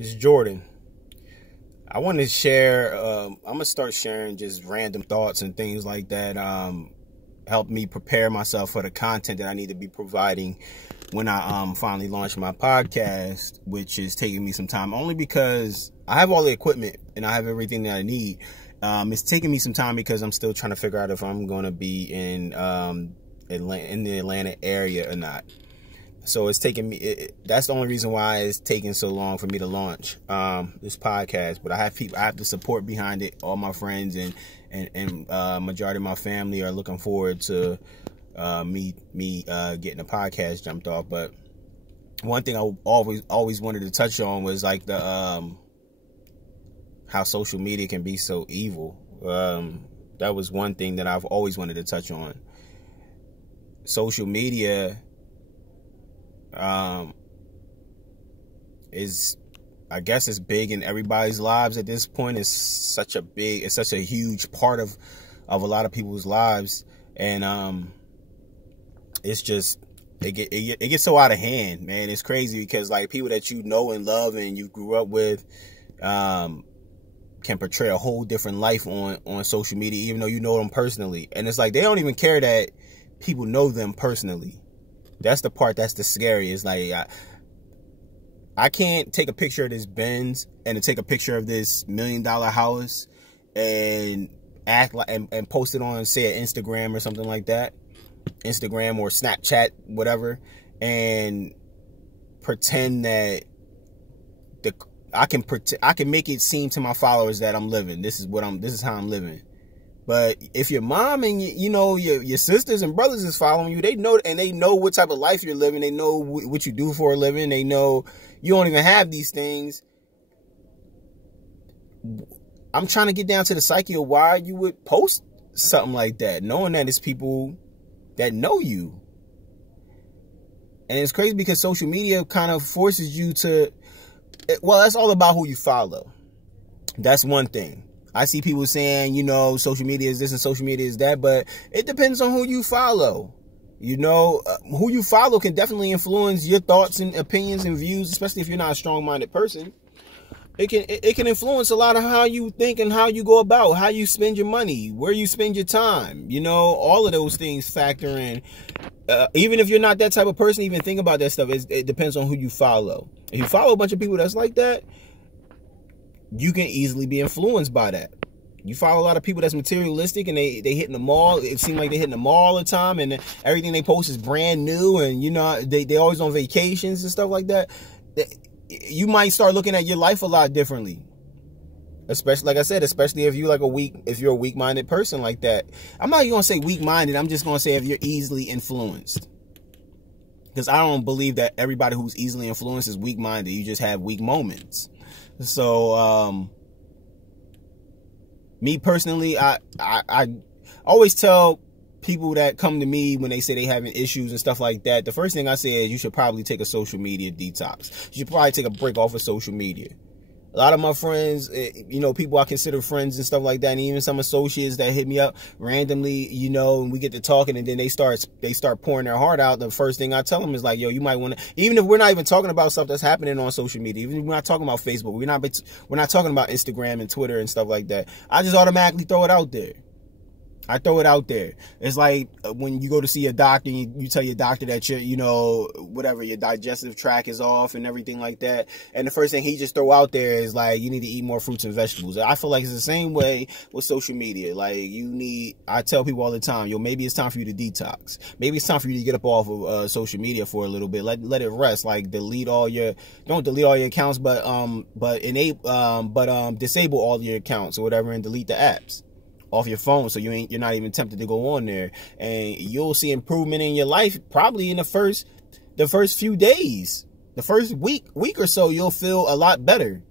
It's Jordan. I want to share, I'm going to start sharing just random thoughts and things like that. Help me prepare myself for the content that I need to be providing when I finally launch my podcast, which is taking me some time, only because I have all the equipment and I have everything that I need. It's taking me some time because I'm still trying to figure out if I'm going to be in the Atlanta area or not. So it's taking me, that's the only reason why it's taking so long for me to launch this podcast. But I have the support behind it. All my friends and majority of my family are looking forward to me getting a podcast jumped off. But one thing I always wanted to touch on was like the how social media can be so evil. That was one thing that I've always wanted to touch on. Social media is, I guess, it's big in everybody's lives at this point. It's such a huge part of a lot of people's lives, and it's just it gets so out of hand, man. It's crazy because like people that you know and love and you grew up with can portray a whole different life on social media, even though you know them personally. And it's like they don't even care that people know them personally. That's the part that's the scariest. Like I can't take a picture of this Benz and to take a picture of this $1 million house and act like and post it on, say, an Instagram or something like that, Instagram or Snapchat, whatever, and pretend that I can make it seem to my followers that I'm living. This is how I'm living. But if your mom and your sisters and brothers is following you, they know what type of life you're living. They know what you do for a living. They know you don't even have these things. I'm trying to get down to the psyche of why you would post something like that, knowing that it's people that know you. And it's crazy because social media kind of forces you to, well, that's all about who you follow. That's one thing. I see people saying, social media is this and social media is that, but it depends on who you follow. Who you follow can definitely influence your thoughts and opinions and views, especially if you're not a strong-minded person. It can influence a lot of how you think and how you go about, how you spend your money, where you spend your time. All of those things factor in. Even if you're not that type of person, even think about that stuff. It depends on who you follow. If you follow a bunch of people that's like that, you can easily be influenced by that. You follow a lot of people that's materialistic and they hitting the mall. It seems like they're hitting the mall all the time and everything they post is brand new and they always on vacations and stuff like that. You might start looking at your life a lot differently. Especially, like I said, especially if you're a weak-minded person like that. I'm not even gonna say weak-minded, I'm just gonna say if you're easily influenced. Because I don't believe that everybody who's easily influenced is weak-minded. You just have weak moments. So, me personally, I always tell people that come to me when they say they having issues and stuff like that, the first thing I say is you should probably take a social media detox. You should probably take a break off of social media. A lot of my friends, people I consider friends and stuff like that, and even some associates that hit me up randomly, and we get to talking, and then they start pouring their heart out. The first thing I tell them is like, yo, you might want to, even if we're not even talking about stuff that's happening on social media, even if we're not talking about Facebook, we're not talking about Instagram and Twitter and stuff like that, I just automatically throw it out there. I throw it out there. It's like when you go to see a doctor and you tell your doctor that your digestive tract is off and everything like that. And the first thing he just throw out there is like, you need to eat more fruits and vegetables. I feel like it's the same way with social media. Like I tell people all the time, maybe it's time for you to detox. Maybe it's time for you to get up off of social media for a little bit. Let it rest. Like don't delete all your accounts, but disable all your accounts or whatever and delete the apps off your phone, so you're not even tempted to go on there, and you'll see improvement in your life probably in the first few days, the first week or so. You'll feel a lot better,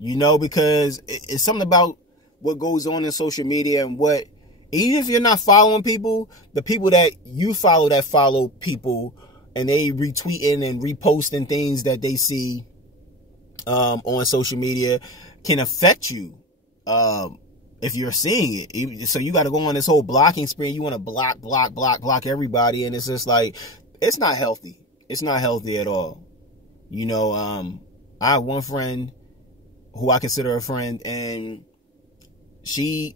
because it's something about what goes on in social media and what, even if you're not following people, the people that you follow that follow people and they retweeting and reposting things that they see on social media can affect you. If you're seeing it. So you got to go on this whole blocking spree. You want to block everybody. And it's just like, it's not healthy. It's not healthy at all. I have one friend who I consider a friend, and she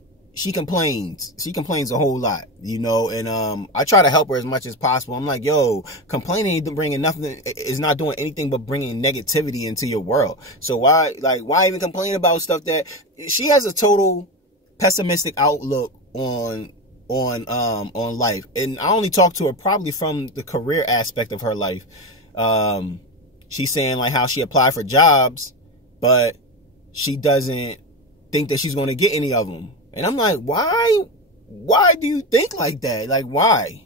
complains. She complains a whole lot, you know, and I try to help her as much as possible. I'm like, yo, complaining is not doing anything but bringing negativity into your world. So why even complain about stuff that she has a total pessimistic outlook on life. And I only talk to her probably from the career aspect of her life. She's saying like how she applied for jobs, but she doesn't think that she's going to get any of them. And I'm like, why do you think like that? Like, why?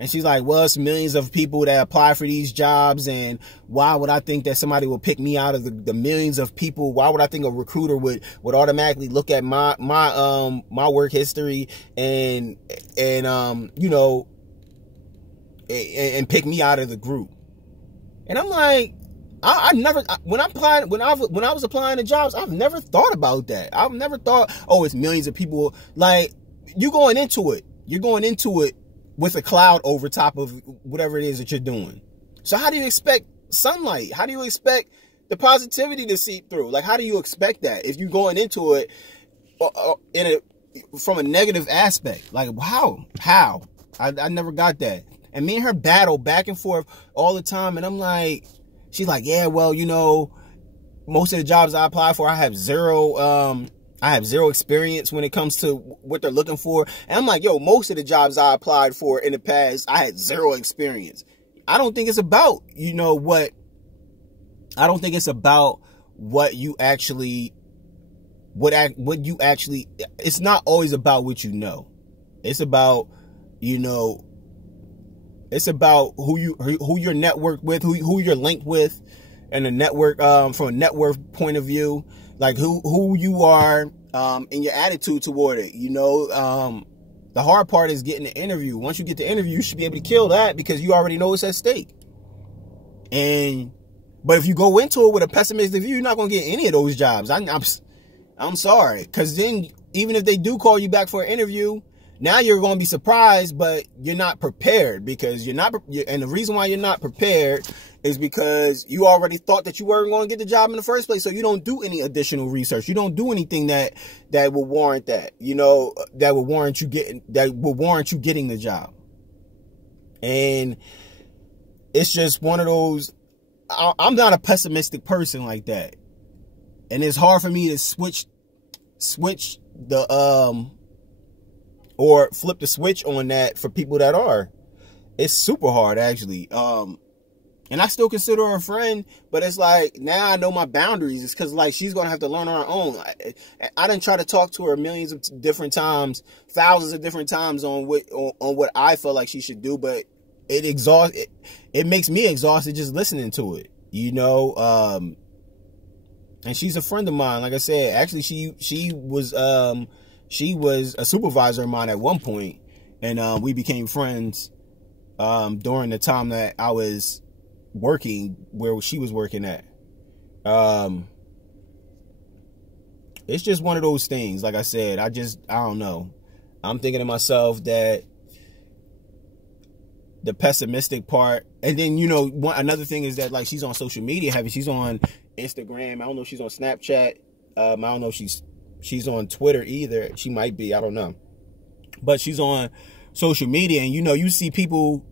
And she's like, well, it's millions of people that apply for these jobs, and why would I think that somebody will pick me out of the millions of people? Why would I think a recruiter would automatically look at my work history and you know, and pick me out of the group? And I'm like, when I was applying to jobs, I've never thought about that. I've never thought, oh, it's millions of people. Like, you're going into it with a cloud over top of whatever it is that you're doing. So how do you expect sunlight? How do you expect the positivity to seep through? Like, how do you expect that if you're going into it from a negative aspect? Like, how? I never got that. And me and her battle back and forth all the time. And I'm like, she's like, yeah, well, you know, most of the jobs I apply for, I have zero experience when it comes to what they're looking for. And I'm like, yo, most of the jobs I applied for in the past, I had zero experience. I don't think it's about, you know, what you actually, it's not always about what you know. It's about, you know, it's about who you're networked with, who you're linked with, and the network, from a network point of view, like who you are, and your attitude toward it. You know, the hard part is getting the interview. Once you get the interview, you should be able to kill that because you already know it's at stake. But if you go into it with a pessimistic view, you're not going to get any of those jobs. I'm sorry, because then even if they do call you back for an interview, now you're going to be surprised, but you're not prepared because and the reason why you're not prepared is because you already thought that you weren't going to get the job in the first place. So you don't do any additional research. You don't do anything that will warrant that, you know, that will warrant you getting the job. And it's just one of those, I'm not a pessimistic person like that. And it's hard for me to switch the, or flip the switch on that for people that are. It's super hard, actually. And I still consider her a friend, but it's like, now I know my boundaries. It's because, like, she's going to have to learn on her own. I didn't try to talk to her millions of different times, thousands of different times on what I felt like she should do, but it makes me exhausted just listening to it, you know? And she's a friend of mine. Like I said, actually, she was a supervisor of mine at one point, and we became friends during the time that I was working where she was working at. It's just one of those things. Like I said, I don't know. I'm thinking to myself that the pessimistic part, and then, you know, another thing is that, like, she's on social media heavy. She's on Instagram. I don't know if she's on Snapchat. I don't know if she's on Twitter either. She might be, I don't know. But she's on social media, and, you know, you see people.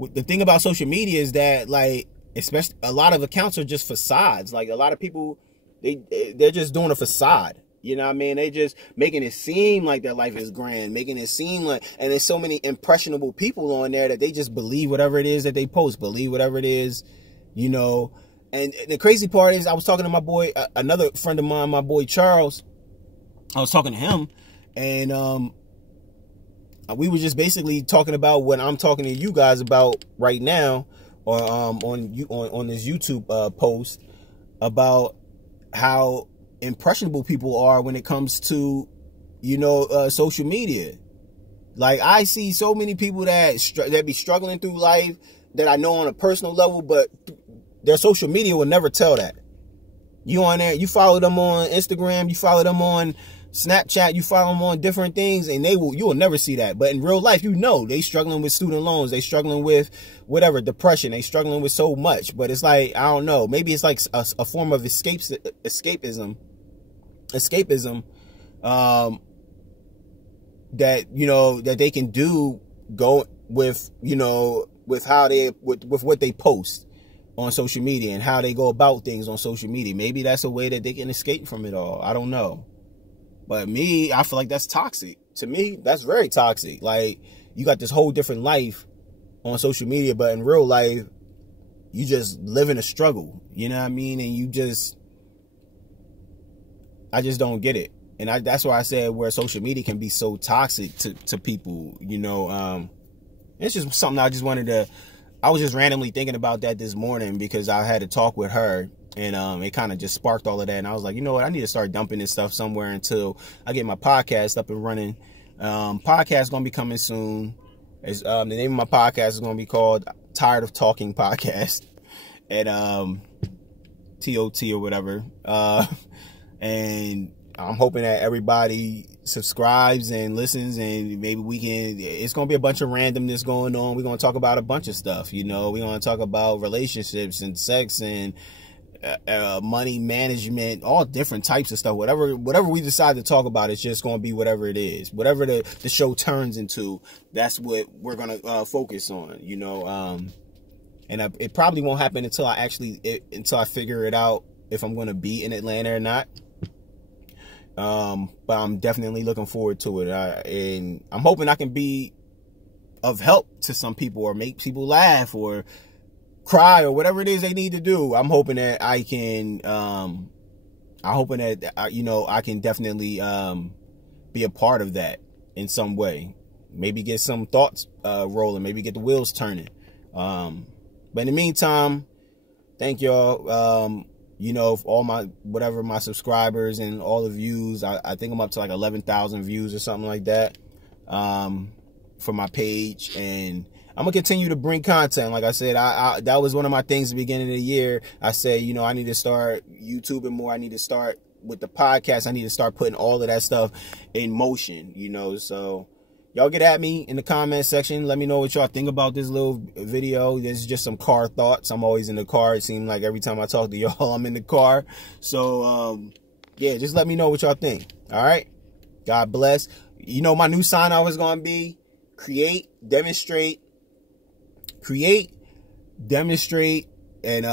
The thing about social media is that, like, especially a lot of accounts are just facades. Like, a lot of people, they're just doing a facade. You know what I mean? They just making it seem like their life is grand, making it seem like, and there's so many impressionable people on there that they just believe whatever it is that they post, believe whatever it is, you know. And the crazy part is, I was talking to my boy, another friend of mine, my boy Charles. I was talking to him, and we were just basically talking about what I'm talking to you guys about right now, or on this YouTube post, about how impressionable people are when it comes to, you know, social media. Like, I see so many people that be struggling through life that I know on a personal level, but their social media will never tell that. You on there, you follow them on Instagram, you follow them on Snapchat, you follow them on different things, and you will never see that. But in real life, you know, they struggling with student loans, they struggling with whatever, depression, they struggling with so much. But it's like, I don't know, maybe it's like a form of escapism, that, you know, that they can do, go with, you know, with how they, with what they post on social media and how they go about things on social media. Maybe that's a way that they can escape from it all. I don't know. But me, I feel like that's toxic. To me, that's very toxic. Like, you got this whole different life on social media, but in real life, you just live in a struggle. You know what I mean? And I just don't get it. And that's why I said where social media can be so toxic to people, you know. It's just something I just wanted to, I was just randomly thinking about that this morning because I had a talk with her, and it kind of just sparked all of that. And I was like, you know what, I need to start dumping this stuff somewhere until I get my podcast up and running. Podcast going to be coming soon. It's, the name of my podcast is going to be called Tired of Talking Podcast, and TOT or whatever. And I'm hoping that everybody subscribes and listens, and maybe we can, it's going to be a bunch of randomness going on. We're going to talk about a bunch of stuff, you know. We're going to talk about relationships and sex and money management, all different types of stuff. Whatever we decide to talk about, it's just going to be whatever it is. Whatever the show turns into, that's what we're going to focus on, you know. And it probably won't happen until I figure it out if I'm going to be in Atlanta or not. But I'm definitely looking forward to it. And I'm hoping I can be of help to some people, or make people laugh or cry or whatever it is they need to do. I'm hoping that I can, you know, I can definitely, be a part of that in some way. Maybe get some thoughts, rolling, maybe get the wheels turning. But in the meantime, thank y'all. You know, all my subscribers and all the views. I think I'm up to like 11,000 views or something like that, for my page. And I'm gonna continue to bring content. Like I said, that was one of my things at the beginning of the year. I said, you know, I need to start YouTubing more. I need to start with the podcast. I need to start putting all of that stuff in motion, you know. So y'all get at me in the comment section. Let me know what y'all think about this little video. This is just some car thoughts. I'm always in the car. It seems like every time I talk to y'all, I'm in the car. So, yeah, just let me know what y'all think. All right? God bless. You know, my new sign off is going to be create, demonstrate, and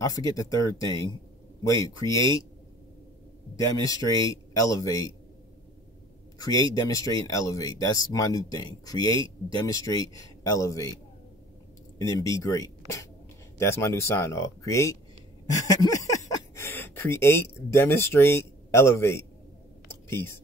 I forget the third thing. Wait, create, demonstrate, elevate. Create, demonstrate, and elevate. That's my new thing. Create, demonstrate, elevate. And then be great. That's my new sign off. Create, demonstrate, elevate. Peace.